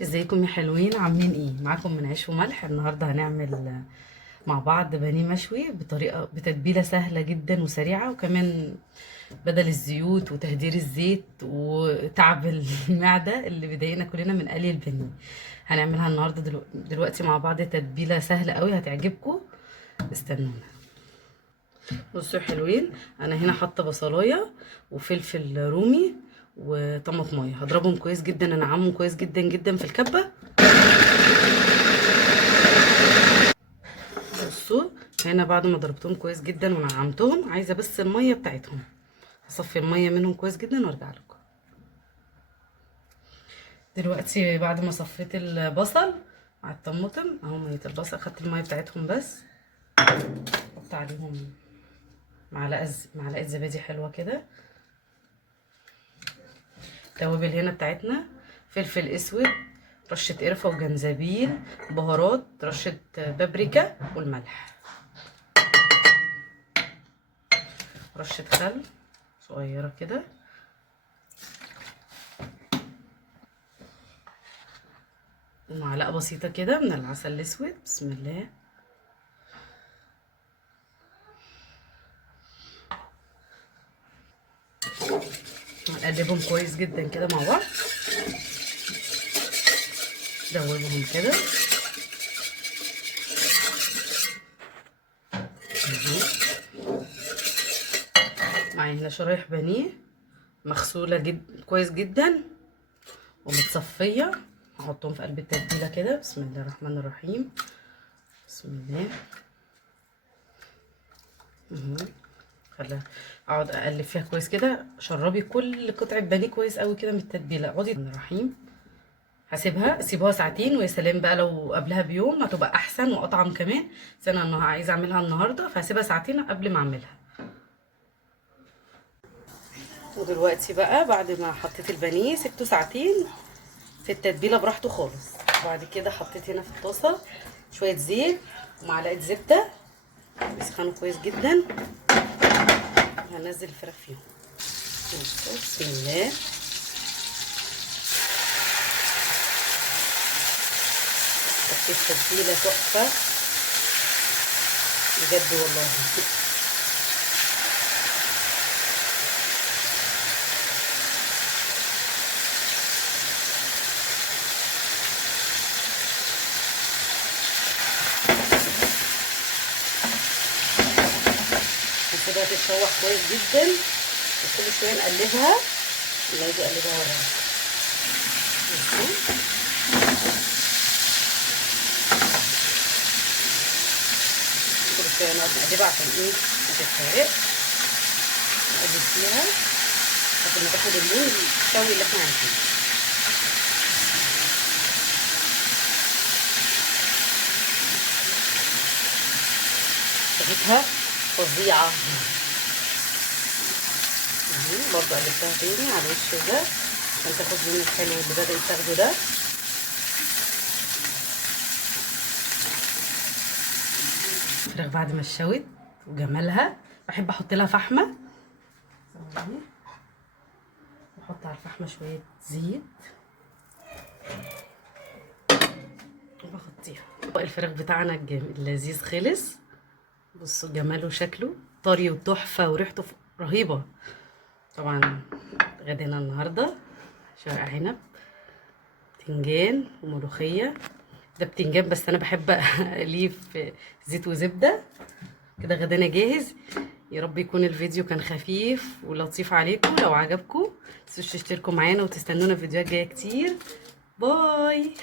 ازيكم يا حلوين؟ عاملين ايه؟ معاكم من عيش وملح. النهارده هنعمل مع بعض بانيه مشوي بتتبيله سهله جدا وسريعه، وكمان بدل الزيوت وتهدير الزيت وتعب المعده اللي بيضايقنا كلنا من قلي البانيه. هنعملها النهارده دلوقتي مع بعض. تتبيله سهله قوي هتعجبكم. استنونا. بصوا يا حلوين، انا هنا حاطه بصلايه وفلفل رومي وطماطمايه. هضربهم كويس جدا، انعمهم كويس جدا جدا في الكبه. بصوا هنا بعد ما ضربتهم كويس جدا ونعمتهم، عايزه بس الميه بتاعتهم. هصفي الميه منهم كويس جدا وارجع لكم. دلوقتي بعد ما صفيت البصل مع الطماطم اهو، ميه البصل خدت الميه بتاعتهم بس. احط عليهم معلقه زبادي حلوه كده. توابل هنا بتاعتنا: فلفل اسود، رشه قرفه وجنزبيل، بهارات، رشه بابريكا، والملح، رشه خل صغيره كده، ومعلقه بسيطه كده من العسل الاسود. بسم الله. هنقلبهم كويس جدا كده مع بعض. دوبهم كده. معايا هنا شرايح بانيه مغسوله كويس جدا ومتصفيه. هحطهم في قلب التتبيله كده. بسم الله الرحمن الرحيم. بسم الله. خليها اقعد اقلب فيها كويس كده. شربي كل قطعه بانيه كويس قوي كده من التتبيله. اقعدي. الرحمن الرحيم. سيبوها ساعتين، ويا سلام بقى لو قبلها بيوم هتبقى احسن واطعم كمان. بس انا عايزه اعملها النهارده، فهسيبها ساعتين قبل ما اعملها. ودلوقتي بقى بعد ما حطيت البانيه سبته ساعتين في التتبيله براحته خالص. بعد كده حطيت هنا في الطاسه شويه زيت ومعلقه زبده بيسخنوا كويس جدا. هنزل الفراخ فيهم. بسم الله. حطيت تتبيله تحفه بجد والله. نسيبها تتشوح كويس جدا، وكل شويه نقلبها لما يجي اقلبها وراها. كل شويه نقعد نقلبها عشان ايه؟ ما تتحرق. نقلب فيها لحد ما تاخد اللون الشوي اللي احنا عايزينه. ريحتها فظيعه. برضه قلبتها تاني على الوش ده عشان تاخد لون الحلو اللي بدأت تاخده ده. الفراخ بعد ما اتشوت وجمالها بحب احط لها فحمه. بحط على الفحمه شويه زيت وبغطيها. الفراخ بتاعنا اللذيذ خلص. بصوا جماله وشكله طري وتحفه وريحته رهيبه. طبعا غدينا النهارده شرق عنب، بتنجان وملوخيه. ده بتنجان بس انا بحب اقليه في زيت وزبده كده. غدانا جاهز. يا رب يكون الفيديو كان خفيف ولطيف عليكم. لو عجبكم متنسوش تشتركوا معانا وتستنونا في فيديوهات جايه كتير. باي.